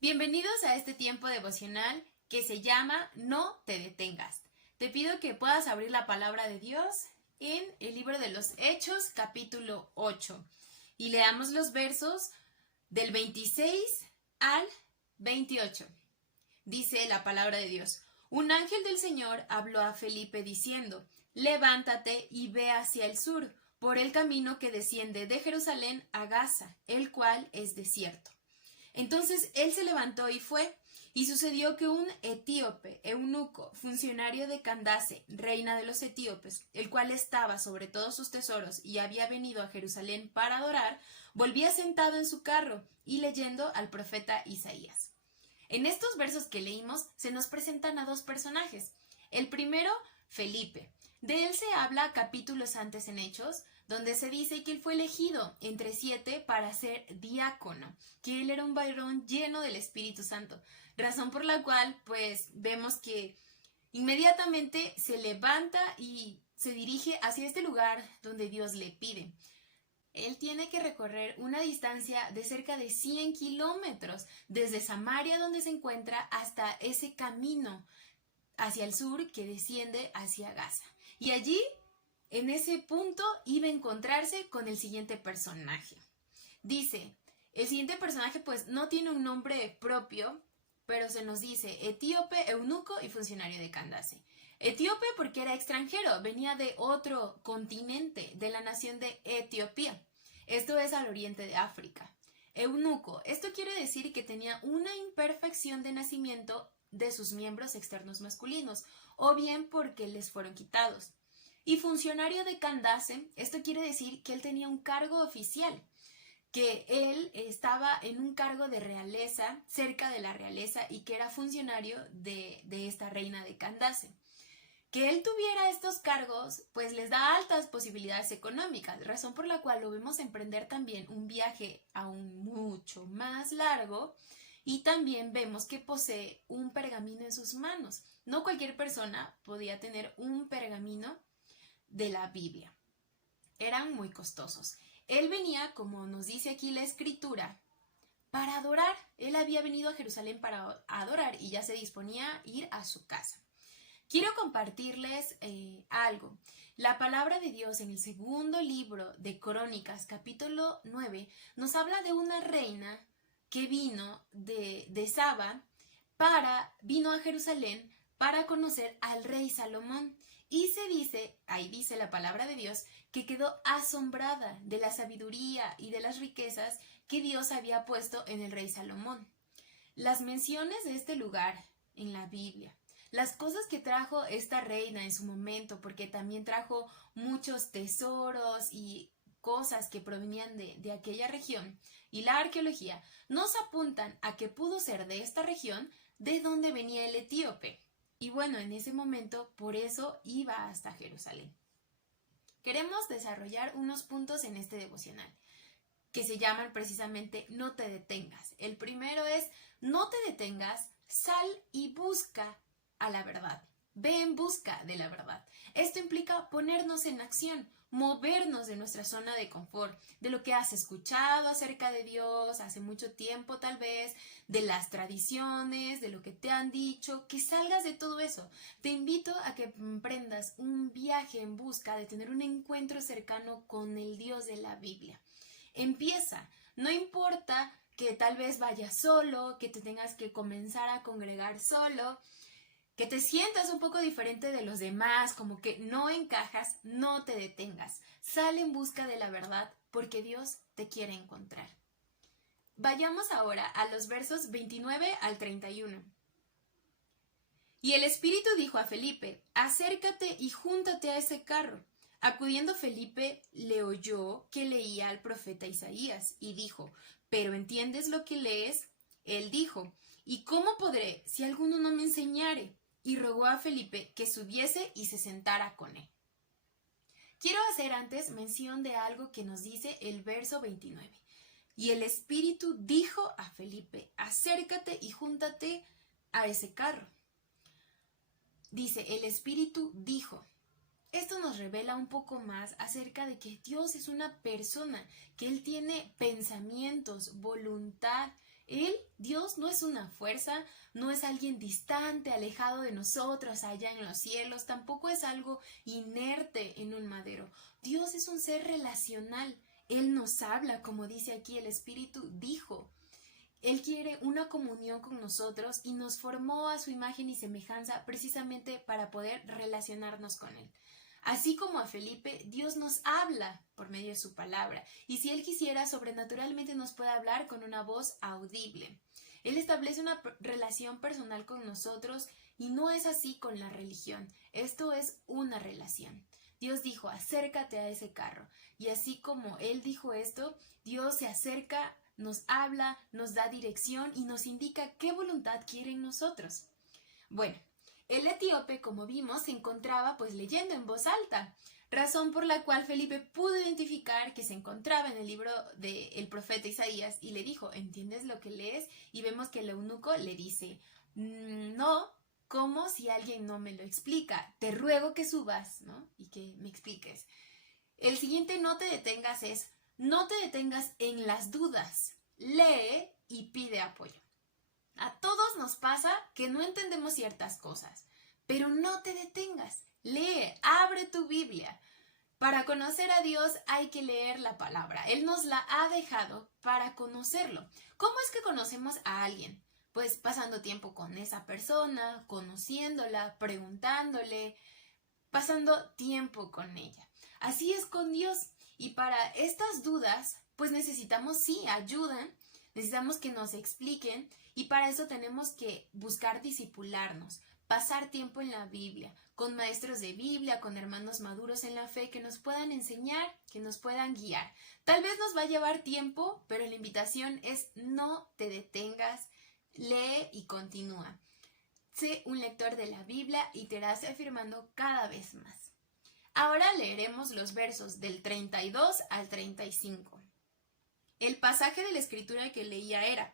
Bienvenidos a este tiempo devocional que se llama No te detengas. Te pido que puedas abrir la palabra de Dios en el libro de los Hechos, capítulo 8, y leamos los versos del 26 al 28. Dice la palabra de Dios: Un ángel del Señor habló a Felipe diciendo: Levántate y ve hacia el sur, por el camino que desciende de Jerusalén a Gaza, el cual es desierto. Entonces él se levantó y fue, y sucedió que un etíope, eunuco, funcionario de Candace, reina de los etíopes, el cual estaba sobre todos sus tesoros y había venido a Jerusalén para adorar, volvía sentado en su carro y leyendo al profeta Isaías. En estos versos que leímos se nos presentan a dos personajes. El primero, Felipe. De él se habla capítulos antes en Hechos, donde se dice que él fue elegido entre 7 para ser diácono, que él era un varón lleno del Espíritu Santo, razón por la cual pues vemos que inmediatamente se levanta y se dirige hacia este lugar donde Dios le pide. Él tiene que recorrer una distancia de cerca de 100 kilómetros desde Samaria, donde se encuentra, hasta ese camino hacia el sur que desciende hacia Gaza. Y allí, en ese punto, iba a encontrarse con el siguiente personaje. Dice, el siguiente personaje pues no tiene un nombre propio, pero se nos dice etíope, eunuco y funcionario de Candace. Etíope porque era extranjero, venía de otro continente, de la nación de Etiopía. Esto es al oriente de África. Eunuco, esto quiere decir que tenía una imperfección de nacimiento de sus miembros externos masculinos, o bien porque les fueron quitados. Y funcionario de Candace, esto quiere decir que él tenía un cargo oficial, que él estaba en un cargo de realeza, cerca de la realeza, y que era funcionario de esta reina de Candace. Que él tuviera estos cargos, pues les da altas posibilidades económicas, razón por la cual lo vemos emprender también un viaje aún mucho más largo, y también vemos que posee un pergamino en sus manos. No cualquier persona podía tener un pergamino de la Biblia. Eran muy costosos. Él venía, como nos dice aquí la escritura, para adorar. Él había venido a Jerusalén para adorar y ya se disponía a ir a su casa. Quiero compartirles algo. La palabra de Dios en el segundo libro de Crónicas, capítulo 9, nos habla de una reina que vino de Saba, vino a Jerusalén para conocer al rey Salomón. Y se dice, ahí dice la palabra de Dios, que quedó asombrada de la sabiduría y de las riquezas que Dios había puesto en el rey Salomón. Las menciones de este lugar en la Biblia, las cosas que trajo esta reina en su momento, porque también trajo muchos tesoros y cosas que provenían de aquella región, y la arqueología nos apuntan a que pudo ser de esta región de donde venía el etíope. Y bueno, en ese momento por eso iba hasta Jerusalén. Queremos desarrollar unos puntos en este devocional que se llaman precisamente no te detengas. El primero es no te detengas, sal y busca a la verdad. Ve en busca de la verdad. Esto implica ponernos en acción, movernos de nuestra zona de confort, de lo que has escuchado acerca de Dios hace mucho tiempo tal vez, de las tradiciones, de lo que te han dicho, que salgas de todo eso. Te invito a que emprendas un viaje en busca de tener un encuentro cercano con el Dios de la Biblia. Empieza, no importa que tal vez vayas solo, que te tengas que comenzar a congregar solo, que te sientas un poco diferente de los demás, como que no encajas, no te detengas. Sal en busca de la verdad porque Dios te quiere encontrar. Vayamos ahora a los versos 29 al 31. Y el Espíritu dijo a Felipe: acércate y júntate a ese carro. Acudiendo Felipe le oyó que leía al profeta Isaías y dijo: ¿pero entiendes lo que lees? Él dijo: ¿y cómo podré si alguno no me enseñare? Y rogó a Felipe que subiese y se sentara con él. Quiero hacer antes mención de algo que nos dice el verso 29. Y el Espíritu dijo a Felipe: acércate y júntate a ese carro. Dice, el Espíritu dijo. Esto nos revela un poco más acerca de que Dios es una persona, que Él tiene pensamientos, voluntad Dios, no es una fuerza, no es alguien distante, alejado de nosotros, allá en los cielos, tampoco es algo inerte en un madero. Dios es un ser relacional. Él nos habla, como dice aquí el Espíritu dijo. Él quiere una comunión con nosotros y nos formó a su imagen y semejanza precisamente para poder relacionarnos con Él. Así como a Felipe, Dios nos habla por medio de su palabra, y si Él quisiera, sobrenaturalmente nos puede hablar con una voz audible. Él establece una relación personal con nosotros y no es así con la religión. Esto es una relación. Dios dijo, acércate a ese carro. Y así como Él dijo esto, Dios se acerca, nos habla, nos da dirección y nos indica qué voluntad quiere en nosotros. Bueno, el etíope, como vimos, se encontraba pues leyendo en voz alta, razón por la cual Felipe pudo identificar que se encontraba en el libro del profeta Isaías y le dijo, ¿entiendes lo que lees? Y vemos que el eunuco le dice, no, ¿cómo si alguien no me lo explica? Te ruego que subas, ¿no? Y que me expliques. El siguiente no te detengas es, no te detengas en las dudas, lee y pide apoyo. A todos nos pasa que no entendemos ciertas cosas, pero no te detengas. Lee, abre tu Biblia. Para conocer a Dios hay que leer la palabra. Él nos la ha dejado para conocerlo. ¿Cómo es que conocemos a alguien? Pues pasando tiempo con esa persona, conociéndola, preguntándole, pasando tiempo con ella. Así es con Dios. Y para estas dudas, pues necesitamos sí ayuda, necesitamos que nos expliquen. Y para eso tenemos que buscar discipularnos, pasar tiempo en la Biblia, con maestros de Biblia, con hermanos maduros en la fe que nos puedan enseñar, que nos puedan guiar. Tal vez nos va a llevar tiempo, pero la invitación es no te detengas, lee y continúa. Sé un lector de la Biblia y te irás afirmando cada vez más. Ahora leeremos los versos del 32 al 35. El pasaje de la escritura que leía era: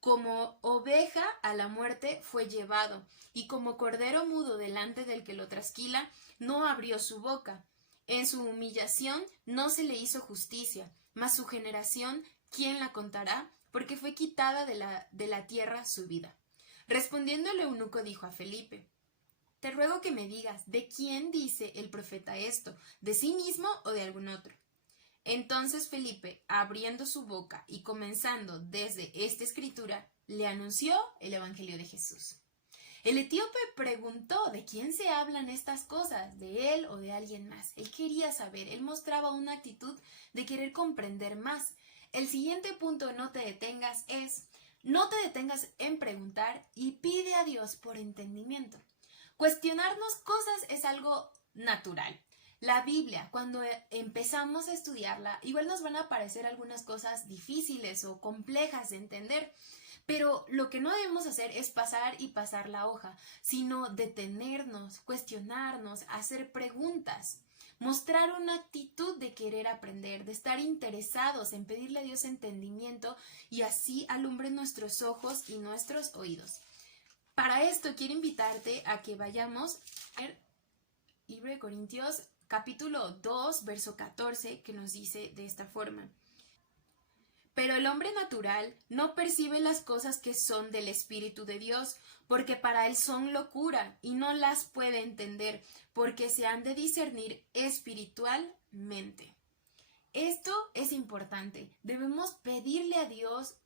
como oveja a la muerte fue llevado, y como cordero mudo delante del que lo trasquila, no abrió su boca. En su humillación no se le hizo justicia, mas su generación, ¿quién la contará? Porque fue quitada de la tierra su vida. Respondiendo el eunuco dijo a Felipe: te ruego que me digas, ¿de quién dice el profeta esto? ¿De sí mismo o de algún otro? Entonces Felipe, abriendo su boca y comenzando desde esta escritura, le anunció el evangelio de Jesús. El etíope preguntó de quién se hablan estas cosas, de él o de alguien más. Él quería saber, él mostraba una actitud de querer comprender más. El siguiente punto, no te detengas, es: no te detengas en preguntar y pide a Dios por entendimiento. Cuestionarnos cosas es algo natural. La Biblia, cuando empezamos a estudiarla, igual nos van a parecer algunas cosas difíciles o complejas de entender, pero lo que no debemos hacer es pasar y pasar la hoja, sino detenernos, cuestionarnos, hacer preguntas, mostrar una actitud de querer aprender, de estar interesados en pedirle a Dios entendimiento y así alumbre nuestros ojos y nuestros oídos. Para esto quiero invitarte a que vayamos al libro de Corintios capítulo 2, verso 14, que nos dice de esta forma: pero el hombre natural no percibe las cosas que son del Espíritu de Dios, porque para él son locura y no las puede entender, porque se han de discernir espiritualmente. Esto es importante. Debemos pedirle a Dios,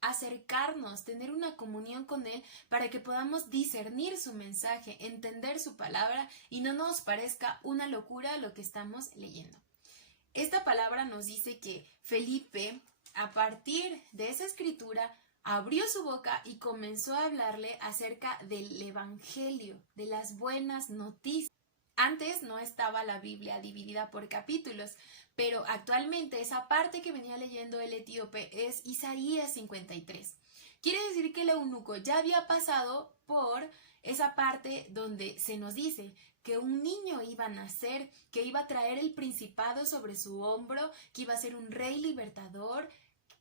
acercarnos, tener una comunión con Él para que podamos discernir su mensaje, entender su palabra y no nos parezca una locura lo que estamos leyendo. Esta palabra nos dice que Felipe, a partir de esa escritura, abrió su boca y comenzó a hablarle acerca del evangelio, de las buenas noticias. Antes no estaba la Biblia dividida por capítulos, pero actualmente esa parte que venía leyendo el etíope es Isaías 53. Quiere decir que el eunuco ya había pasado por esa parte donde se nos dice que un niño iba a nacer, que iba a traer el principado sobre su hombro, que iba a ser un rey libertador,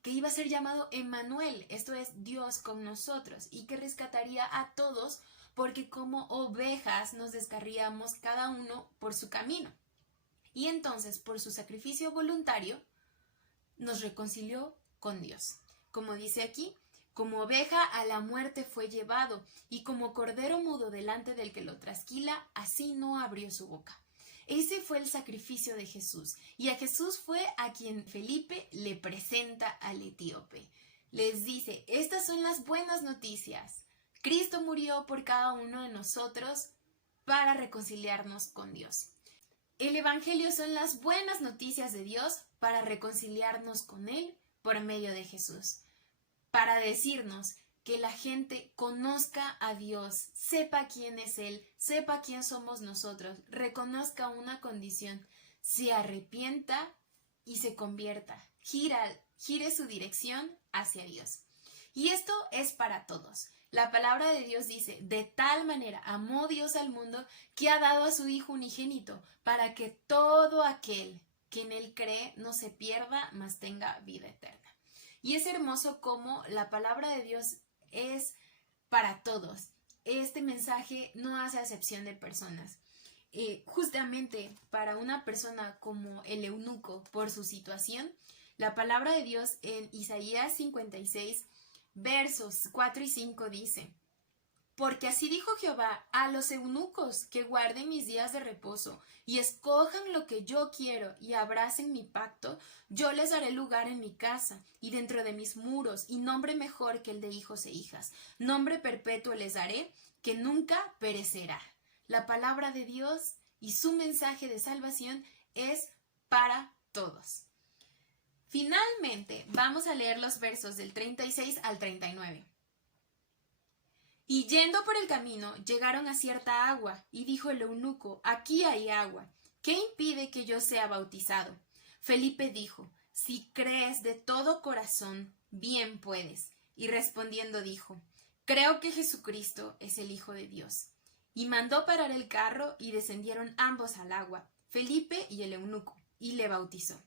que iba a ser llamado Emmanuel, esto es Dios con nosotros, y que rescataría a todos porque como ovejas nos descarríamos cada uno por su camino. Y entonces, por su sacrificio voluntario, nos reconcilió con Dios. Como dice aquí, como oveja a la muerte fue llevado, y como cordero mudo delante del que lo trasquila, así no abrió su boca. Ese fue el sacrificio de Jesús, y a Jesús fue a quien Felipe le presenta al etíope. Les dice, estas son las buenas noticias. Cristo murió por cada uno de nosotros para reconciliarnos con Dios. El Evangelio son las buenas noticias de Dios para reconciliarnos con Él por medio de Jesús, para decirnos que la gente conozca a Dios, sepa quién es Él, sepa quién somos nosotros, reconozca una condición, se arrepienta y se convierta, gire su dirección hacia Dios. Y esto es para todos. La palabra de Dios dice, de tal manera amó Dios al mundo que ha dado a su Hijo unigénito, para que todo aquel que en Él cree no se pierda, mas tenga vida eterna. Y es hermoso cómo la palabra de Dios es para todos. Este mensaje no hace acepción de personas. Justamente para una persona como el eunuco, por su situación, la palabra de Dios en Isaías 56, versos 4 y 5 dice, porque así dijo Jehová a los eunucos que guarden mis días de reposo y escojan lo que yo quiero y abracen mi pacto, yo les daré lugar en mi casa y dentro de mis muros y nombre mejor que el de hijos e hijas. Nombre perpetuo les daré que nunca perecerá. La palabra de Dios y su mensaje de salvación es para todos. Finalmente, vamos a leer los versos del 36 al 39. Y yendo por el camino, llegaron a cierta agua, y dijo el eunuco, aquí hay agua, ¿qué impide que yo sea bautizado? Felipe dijo, si crees de todo corazón, bien puedes. Y respondiendo dijo, creo que Jesucristo es el Hijo de Dios. Y mandó parar el carro, y descendieron ambos al agua, Felipe y el eunuco, y le bautizó.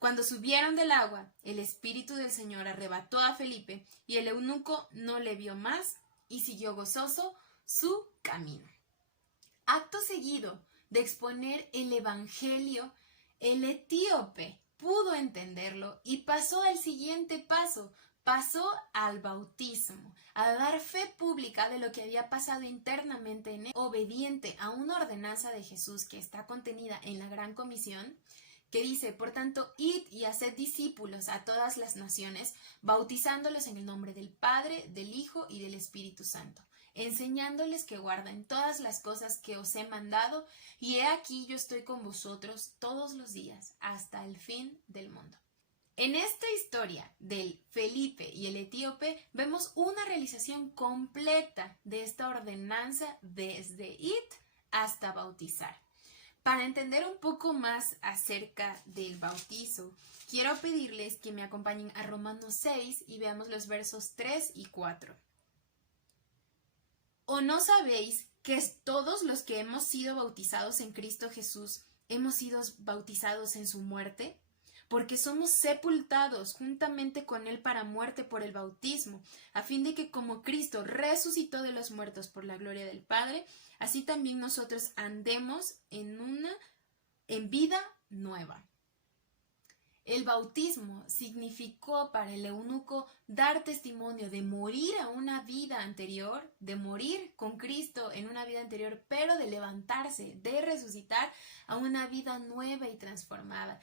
Cuando subieron del agua, el Espíritu del Señor arrebató a Felipe, y el eunuco no le vio más, y siguió gozoso su camino. Acto seguido de exponer el Evangelio, el etíope pudo entenderlo y pasó al siguiente paso, pasó al bautismo, a dar fe pública de lo que había pasado internamente en él, obediente a una ordenanza de Jesús que está contenida en la Gran Comisión, que dice, por tanto, id y haced discípulos a todas las naciones, bautizándolos en el nombre del Padre, del Hijo y del Espíritu Santo, enseñándoles que guarden todas las cosas que os he mandado, y he aquí yo estoy con vosotros todos los días, hasta el fin del mundo. En esta historia del Felipe y el etíope, vemos una realización completa de esta ordenanza desde id hasta bautizar. Para entender un poco más acerca del bautizo, quiero pedirles que me acompañen a Romanos 6 y veamos los versos 3 y 4. ¿O no sabéis que todos los que hemos sido bautizados en Cristo Jesús hemos sido bautizados en su muerte? Porque somos sepultados juntamente con Él para muerte por el bautismo, a fin de que como Cristo resucitó de los muertos por la gloria del Padre, así también nosotros andemos en vida nueva. El bautismo significó para el eunuco dar testimonio de morir a una vida anterior, de morir con Cristo en una vida anterior, pero de levantarse, de resucitar a una vida nueva y transformada.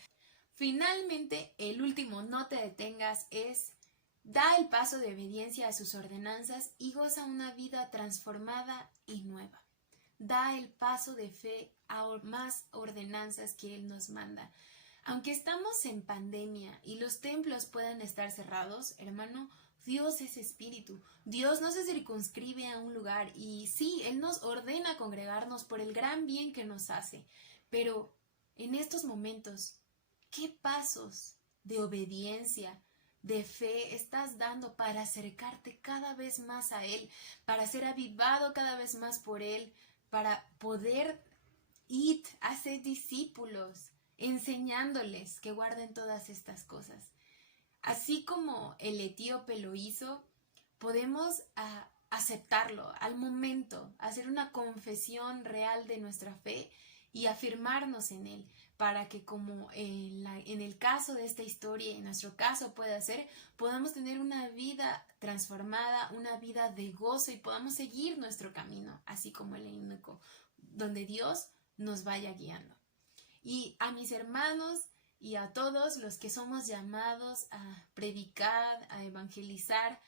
Finalmente, el último no te detengas es da el paso de obediencia a sus ordenanzas y goza una vida transformada y nueva. Da el paso de fe a más ordenanzas que Él nos manda. Aunque estamos en pandemia y los templos puedan estar cerrados, hermano, Dios es espíritu. Dios no se circunscribe a un lugar y sí, Él nos ordena congregarnos por el gran bien que nos hace. Pero en estos momentos, ¿qué pasos de obediencia, de fe estás dando para acercarte cada vez más a Él, para ser avivado cada vez más por Él, para poder ir a ser discípulos, enseñándoles que guarden todas estas cosas? Así como el etíope lo hizo, podemos aceptarlo al momento, hacer una confesión real de nuestra fe y afirmarnos en Él. para que como en el caso de esta historia, en nuestro caso puede ser, podamos tener una vida transformada, una vida de gozo y podamos seguir nuestro camino, así como el eunuco, donde Dios nos vaya guiando. Y a mis hermanos y a todos los que somos llamados a predicar, a evangelizar,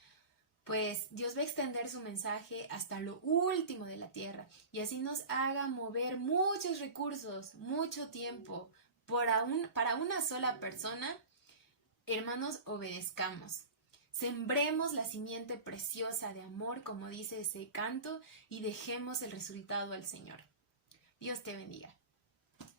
pues Dios va a extender su mensaje hasta lo último de la tierra y así nos haga mover muchos recursos, mucho tiempo para una sola persona. Hermanos, obedezcamos. Sembremos la simiente preciosa de amor, como dice ese canto, y dejemos el resultado al Señor. Dios te bendiga.